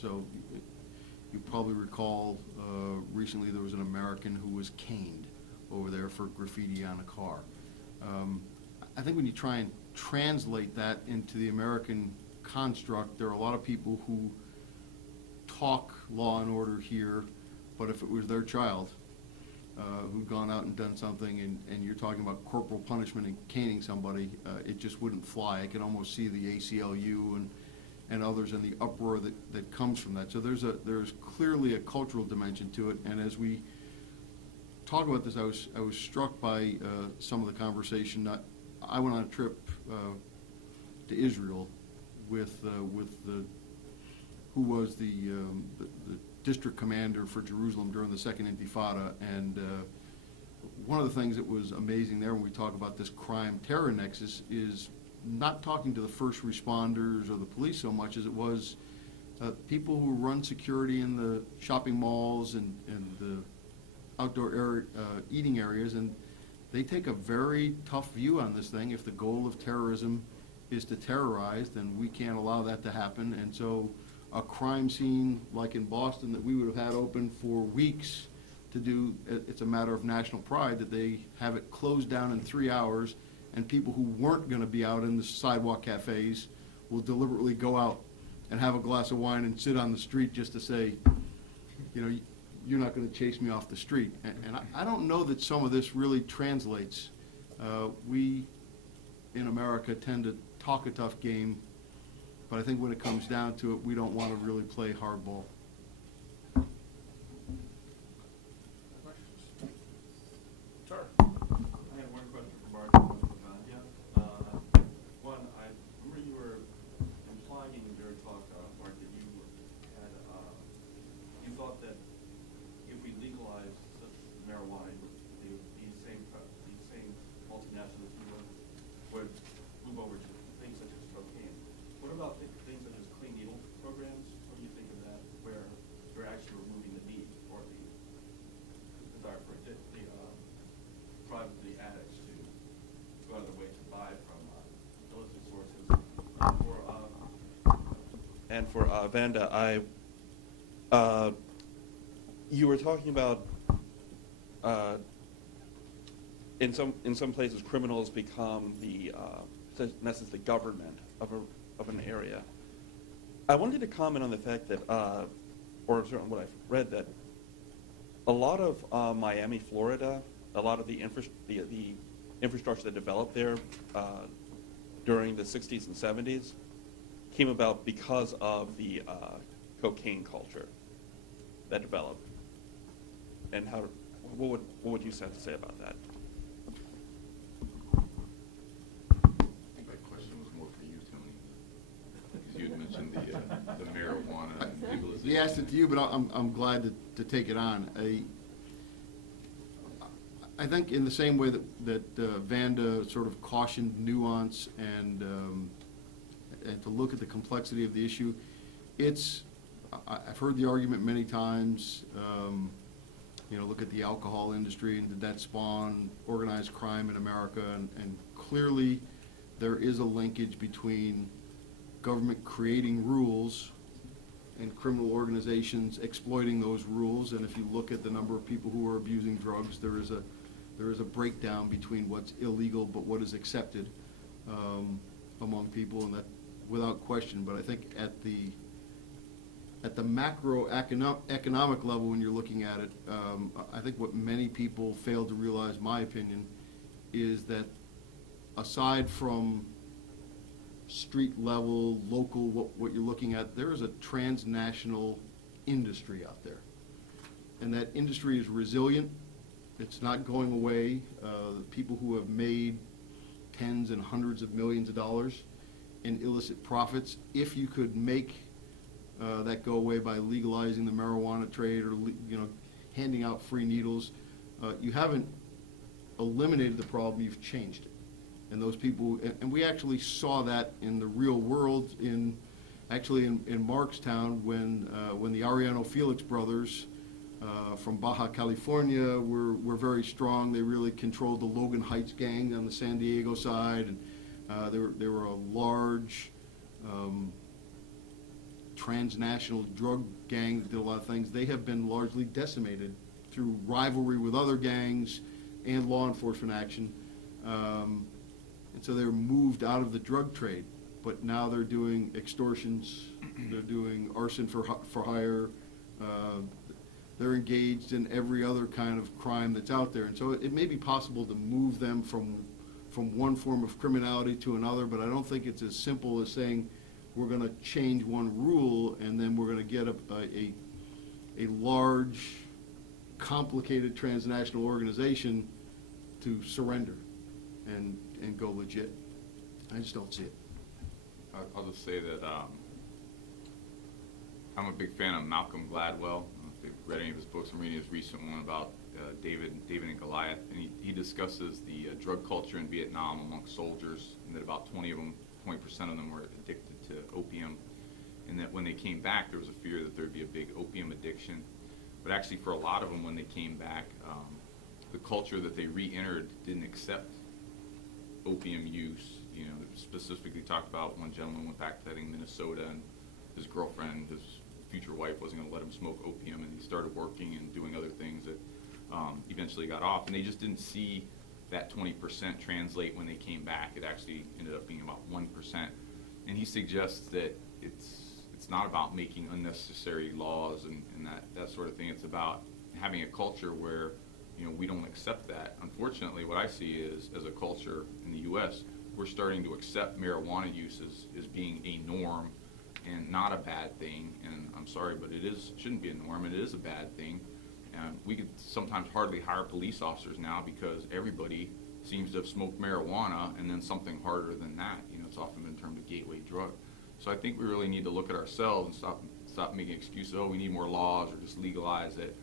So you probably recall recently there was an American who was caned over there for graffiti on a car. I think when you try and translate that into the American construct, there are a lot of people who talk law and order here, but if it was their child who'd gone out and done something, and you're talking about corporal punishment and caning somebody, it just wouldn't fly. I can almost see the ACLU and others and the uproar that comes from that. So there's clearly a cultural dimension to it. And as we talk about this, I was struck by some of the conversation. I went on a trip to Israel with who was the district commander for Jerusalem during the Second Intifada, and one of the things that was amazing there when we talk about this crime-terror nexus is not talking to the first responders or the police so much as it was people who run security in the shopping malls and the outdoor eating areas, and they take a very tough view on this thing. If the goal of terrorism is to terrorize, then we can't allow that to happen. And so a crime scene like in Boston that we would have had open for weeks to do, it's a matter of national pride that they have it closed down in 3 hours, and people who weren't going to be out in the sidewalk cafes will deliberately go out and have a glass of wine and sit on the street just to say, you know, you're not going to chase me off the street. And I don't know that some of this really translates. We in America tend to talk a tough game, but I think when it comes down to it, we don't want to really play hardball. Sure. I had one question for Mark and one for Vanya. One, I remember you were implying in your talk, Mark, that you had you thought that if we legalized marijuana, these same multinationals would move over to things such as cocaine. What about things such as clean needle programs? What do you think of that, where you're actually removing the need or the desire for the addicts to go out of their way to buy from illicit sources? And for Vanda, you were talking about in some places criminals become the in essence the government of an area. I wanted to comment on the fact that, or certainly what I've read, that a lot of Miami, Florida, a lot of the infrastructure that developed there during the 60s and 70s came about because of the cocaine culture that developed. And what would you have to say about that? I think that question was more for you, Tony, because you had mentioned the marijuana and legalization. He asked it to you, but I'm glad to take it on. I think in the same way that Vanda sort of cautioned nuance and to look at the complexity of the issue, I've heard the argument many times. Look at the alcohol industry, and did that spawn organized crime in America? And clearly there is a linkage between government creating rules and criminal organizations exploiting those rules. And if you look at the number of people who are abusing drugs, there is a breakdown between what's illegal but what is accepted among people, and that without question. But I think at the macroeconomic level, when you're looking at it, I think what many people fail to realize, my opinion, is that aside from street level, local, what you're looking at, there is a transnational industry out there. And that industry is resilient. It's not going away. People who have made tens and hundreds of millions of dollars in illicit profits, if you could make that go away by legalizing the marijuana trade or handing out free needles, you haven't eliminated the problem, you've changed it. And those people, and we actually saw that in the real world in Markstown when the Ariano Felix brothers from Baja California were very strong. They really controlled the Logan Heights gang on the San Diego side, and they were a large transnational drug gang that did a lot of things, they have been largely decimated through rivalry with other gangs and law enforcement action. And so they're moved out of the drug trade, but now they're doing extortions, they're doing arson for hire, they're engaged in every other kind of crime that's out there. And so it may be possible to move them from one form of criminality to another, but I don't think it's as simple as saying we're going to change one rule and then we're going to get a large, complicated transnational organization to surrender and go legit. I just don't see it. I'll just say that I'm a big fan of Malcolm Gladwell. I don't know if you've read any of his books. I'm reading his recent one about David and Goliath, and he discusses the drug culture in Vietnam amongst soldiers, and that about 20% of them were addicted to opium, and that when they came back, there was a fear that there would be a big opium addiction. But actually, for a lot of them, when they came back, the culture that they re-entered didn't accept opium use. You know, specifically talked about one gentleman went back to, I think, Minnesota, and his girlfriend, his future wife, wasn't going to let him smoke opium, and he started working and doing other things that eventually got off. And they just didn't see that 20% translate when they came back. It actually ended up being about 1%. And he suggests that it's not about making unnecessary laws and that sort of thing. It's about having a culture where, you know, we don't accept that. Unfortunately, what I see is, as a culture in the U.S., we're starting to accept marijuana use as being a norm and not a bad thing. And I'm sorry, but shouldn't be a norm, and it is a bad thing. And we could sometimes hardly hire police officers now because everybody seems to have smoked marijuana and then something harder than that. You know, it's often been termed a gateway drug. So I think we really need to look at ourselves and stop making excuses. Oh, we need more laws, or just legalize it,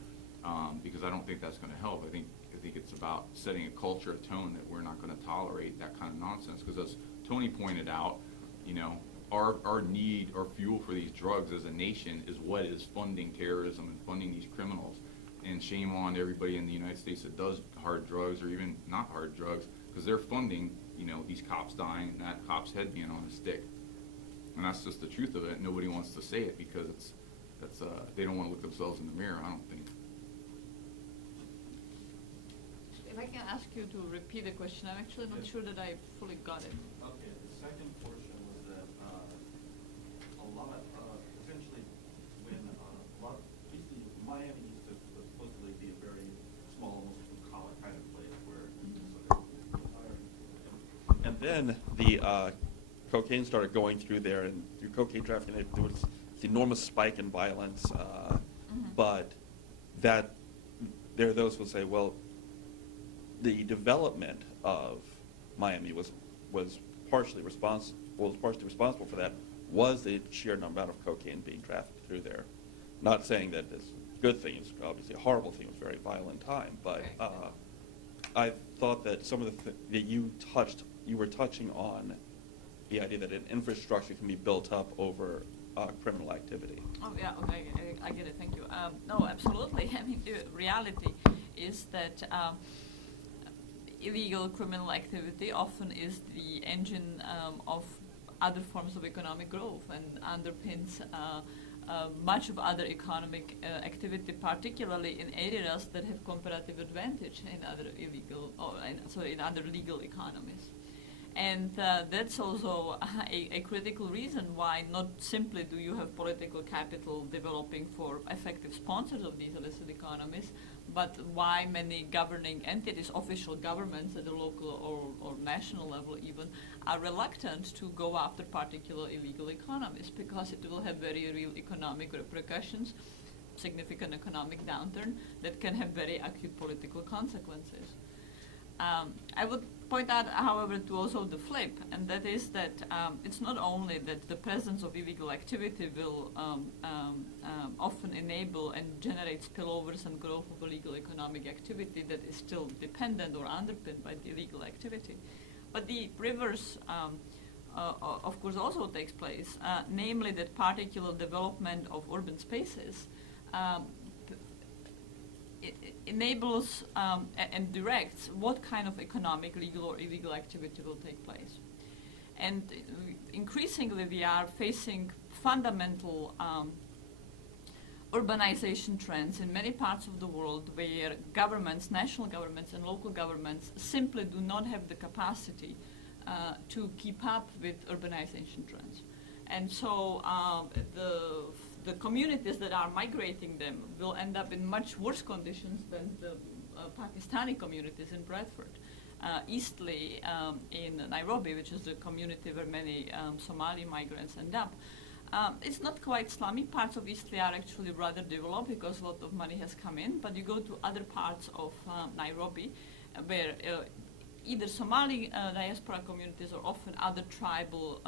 because I don't think that's going to help. I think it's about setting a culture, a tone that we're not going to tolerate that kind of nonsense. Because as Tony pointed out, you know, our need, our fuel for these drugs as a nation is what is funding terrorism and funding these criminals. And shame on everybody in the United States that does hard drugs or even not hard drugs, because they're funding, you know, these cops dying and that cop's head being on a stick. And that's just the truth of it. Nobody wants to say it because they don't want to look themselves in the mirror, I don't think. If I can ask you to repeat the question, I'm actually not sure that I fully got it. Okay, the second portion was that a lot, essentially, when Miami used to supposedly be a very small, almost blue-collar kind of place where and then the cocaine started going through there, and through cocaine trafficking, there was this enormous spike in violence. But there are those who will say, well, the development of Miami was partially responsible for that, was the sheer amount of cocaine being trafficked through there. Not saying that it's a good thing, it's obviously a horrible thing, it was a very violent time, but I thought that some of that you were touching on the idea that an infrastructure can be built up over criminal activity. Oh, yeah, okay, I get it, thank you. No, absolutely. I mean, the reality is that illegal criminal activity often is the engine of other forms of economic growth and underpins much of other economic activity, particularly in areas that have comparative advantage in other in other legal economies. And that's also a critical reason why not simply do you have political capital developing for effective sponsors of these illicit economies, but why many governing entities, official governments at the local or national level even, are reluctant to go after particular illegal economies, because it will have very real economic repercussions, significant economic downturn that can have very acute political consequences. I would point out, however, to also the flip, and that is that it's not only that the presence of illegal activity will often enable and generate spillovers and growth of illegal economic activity that is still dependent or underpinned by the illegal activity, but the reverse, of course, also takes place, namely that particular development of urban spaces enables and directs what kind of economic, legal or illegal activity will take place. And increasingly we are facing fundamental urbanization trends in many parts of the world where governments, national governments and local governments simply do not have the capacity to keep up with urbanization trends. And so the communities that are migrating them will end up in much worse conditions than the Pakistani communities in Bradford. Eastleigh in Nairobi, which is the community where many Somali migrants end up. It's not quite slummy. Parts of Eastleigh are actually rather developed because a lot of money has come in, but you go to other parts of Nairobi where either Somali diaspora communities or often other tribal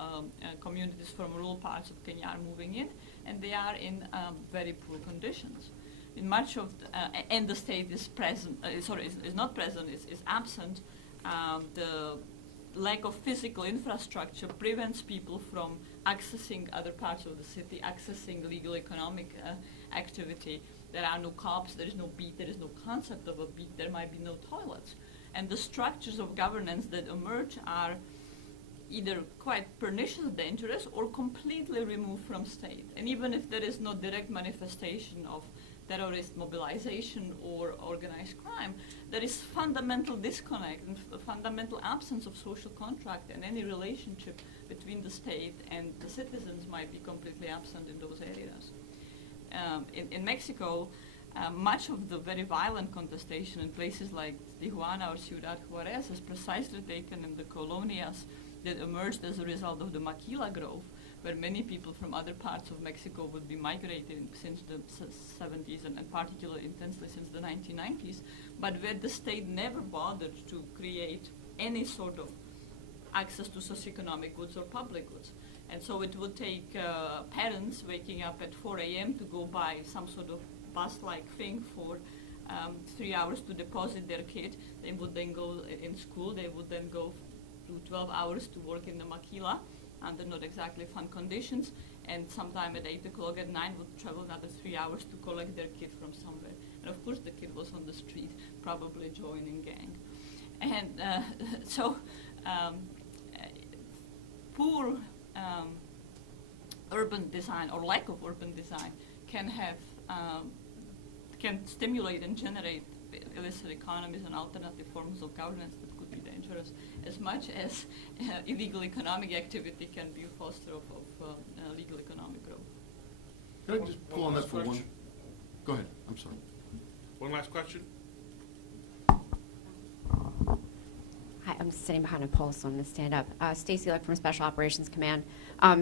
communities from rural parts of Kenya are moving in, and they are in very poor conditions. In much of and the state is present, is not present, is absent. The lack of physical infrastructure prevents people from accessing other parts of the city, accessing legal economic activity. There are no cops, there is no beat, there is no concept of a beat, there might be no toilets. And the structures of governance that emerge are either quite pernicious, dangerous, or completely removed from state. And even if there is no direct manifestation of terrorist mobilization or organized crime, there is fundamental disconnect and a fundamental absence of social contract, and any relationship between the state and the citizens might be completely absent in those areas. In Mexico, much of the very violent contestation in places like Tijuana or Ciudad Juarez is precisely taken in the colonias that emerged as a result of the maquila growth, where many people from other parts of Mexico would be migrating since the 70s and particularly intensely since the 1990s, but where the state never bothered to create any sort of access to socioeconomic goods or public goods. And so it would take parents waking up at 4 a.m. to go buy some sort of bus-like thing for 3 hours to deposit their kid. They would then go in school. They would then go do 12 hours to work in the maquila under not exactly fun conditions, and sometime at 8 o'clock at night would travel another 3 hours to collect their kid from somewhere. And of course the kid was on the street, probably joining gang. And poor urban design or lack of urban design can stimulate and generate illicit economies and alternative forms of governance that could be dangerous, as much as illegal economic activity can be a foster of legal economic growth. Can I just pull on that for one? question? Go ahead, I'm sorry. One last question? Hi, I'm sitting behind a pole, so I'm going to stand up. Stacy Luck from Special Operations Command.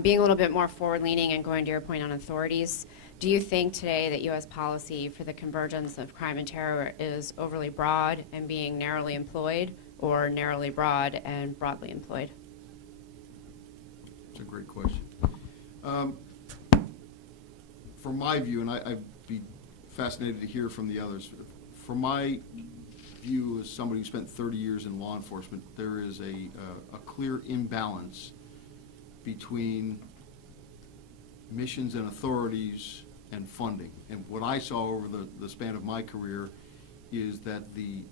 Being a little bit more forward-leaning and going to your point on authorities, do you think today that U.S. policy for the convergence of crime and terror is overly broad and being narrowly employed, or narrowly broad and broadly employed? It's a great question. From my view, and I'd be fascinated to hear from the others, from my view as somebody who spent 30 years in law enforcement, there is a clear imbalance between missions and authorities and funding. And what I saw over the span of my career is that the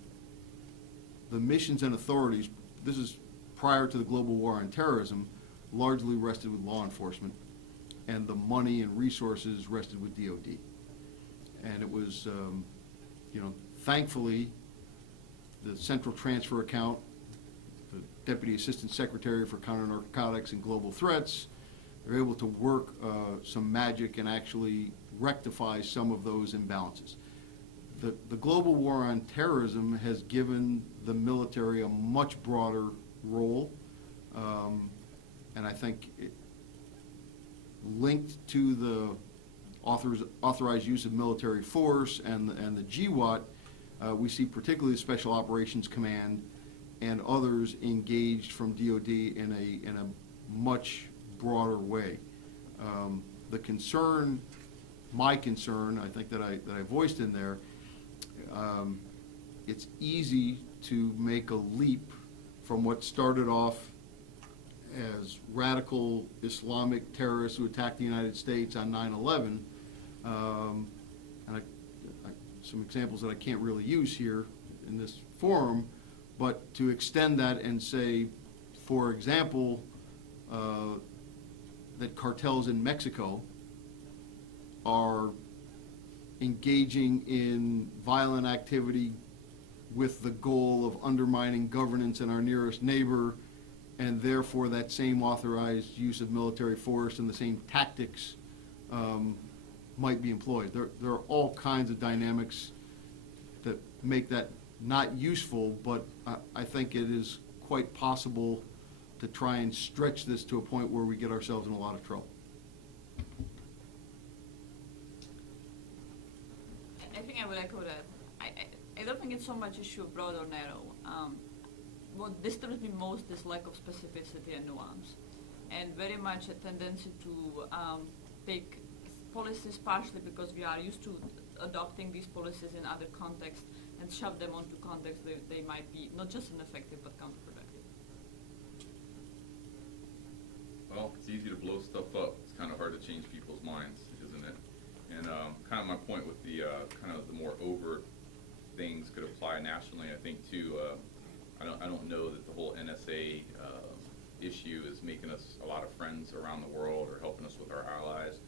missions and authorities, this is prior to the global war on terrorism, largely rested with law enforcement, and the money and resources rested with DOD. And it was, thankfully, the Central Transfer Account, the Deputy Assistant Secretary for Counter-Narcotics and Global Threats, they're able to work some magic and actually rectify some of those imbalances. The global war on terrorism has given the military a much broader role, and I think linked to the authorized use of military force and the GWAT, we see particularly the Special Operations Command and others engaged from DOD in a much broader way. The concern, my concern, I think that I voiced in there, it's easy to make a leap from what started off as radical Islamic terrorists who attacked the United States on 9/11, and some examples that I can't really use here in this forum, but to extend that and say, for example, that cartels in Mexico are engaging in violent activity with the goal of undermining governance in our nearest neighbor, and therefore that same authorized use of military force and the same tactics might be employed. There are all kinds of dynamics that make that not useful, but I think it is quite possible to try and stretch this to a point where we get ourselves in a lot of trouble. I think I would echo that. I don't think it's so much issue of broad or narrow. What disturbs me most is lack of specificity and nuance, and very much a tendency to take policies partially because we are used to adopting these policies in other contexts and shove them onto contexts that they might be not just ineffective but counterproductive. Well, it's easy to blow stuff up. It's kind of hard to change people's minds, isn't it? And kind of my point with the kind of the more overt things could apply nationally. I think too. I don't know that the whole NSA issue is making us a lot of friends around the world or helping us with our allies.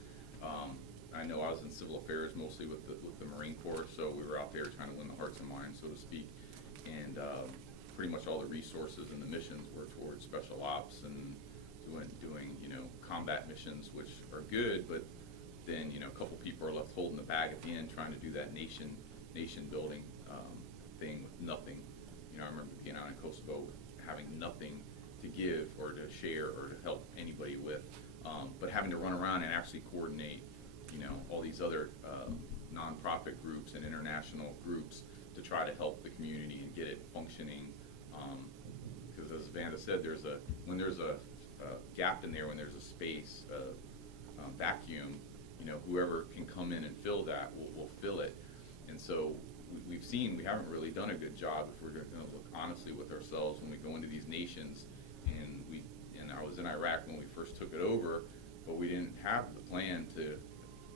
I know I was in civil affairs mostly with the Marine Corps, so we were out there trying to win the hearts and minds, so to speak. And pretty much all the resources and the missions were towards special ops and doing combat missions, which are good, but then a couple people are left holding the bag at the end, trying to do that nation building thing with nothing. I remember being out in Kosovo having nothing to give or to share or to help anybody with, but having to run around and actually coordinate, all these other nonprofit groups and international groups to try to help the community and get it functioning. Because as Vanda said, when there's a gap in there, when there's a space, vacuum, whoever can come in and fill that will fill it. And so we haven't really done a good job, if we're going to look honestly with ourselves, when we go into these nations. And I was in Iraq when we first took it over, but we didn't have the plan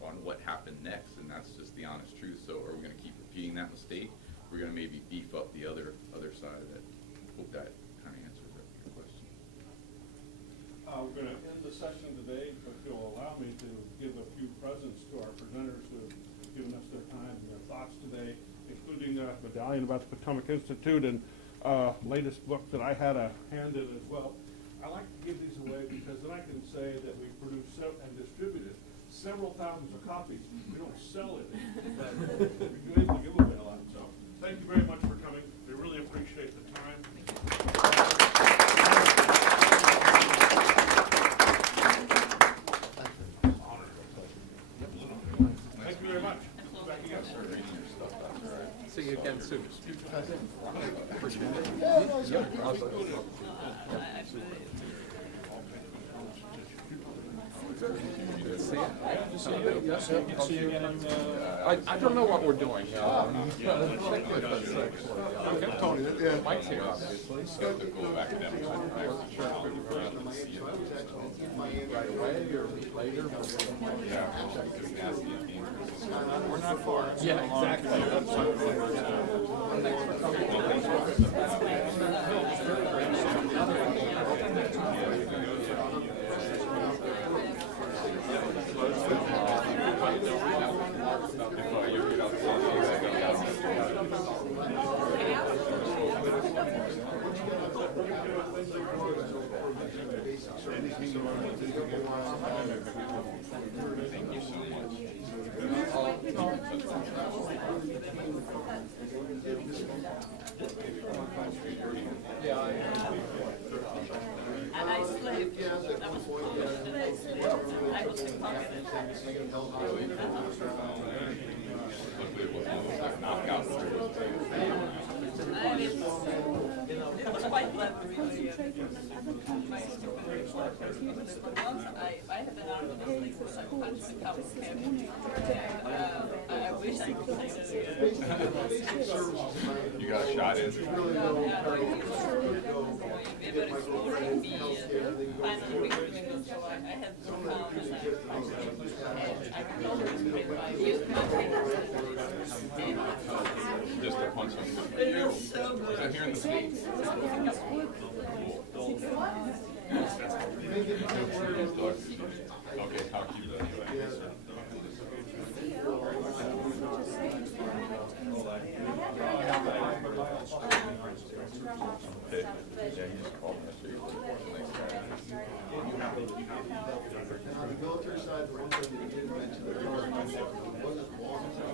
on what happened next, and that's just the honest truth. So are we going to keep repeating that mistake? We're going to maybe beef up the other side of it. Hope that kind of answers your question. We're going to end the session today, but if you'll allow me to give a few presents to our presenters who have given us their time and their thoughts today, including the medallion about the Potomac Institute and latest book that I had a hand in as well. I like to give these away because then I can say that we produced and distributed several thousands of copies. We don't sell it, but we've been able to give away a lot. So thank you very much for coming. We really appreciate the time. Thank you very much. Back again. See you again soon. I don't know what we're doing. Tony, Mike's here, obviously. Go back to them. Right away or later? We're not far. Yeah, exactly. Thank you so much. And I slept. That was I was in pocket. Luckily it wasn't like knockout. It was quite clever, really. My stupid reflex. I had an argument for some punch the cup of candy. I wish I could say that again. You got a shot in. We were exploring the final picture, so I had some fun and I told her to get by you. Just a punch him. It is so good. Is that here in the States? Cool. Cool. Okay, how cute. Yeah, he just called me yesterday. Nice guy. On the military side, the one thing that you didn't mention, that wasn't long ago,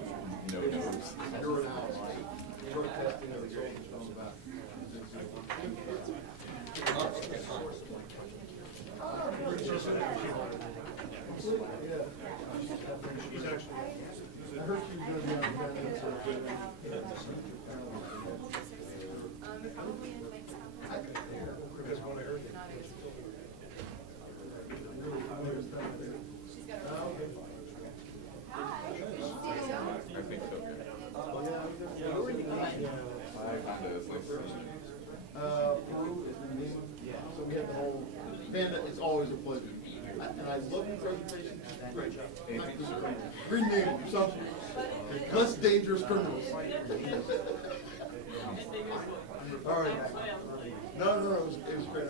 No nose. urinalysis, drug testing of the soldiers from the back. I heard she was gonna be on Convergence, I think so. Peru is the name, so we have the whole, Panda, it's always a pleasure. And I love the presentation, great. Rename something, less dangerous criminals. All right. No, it was great.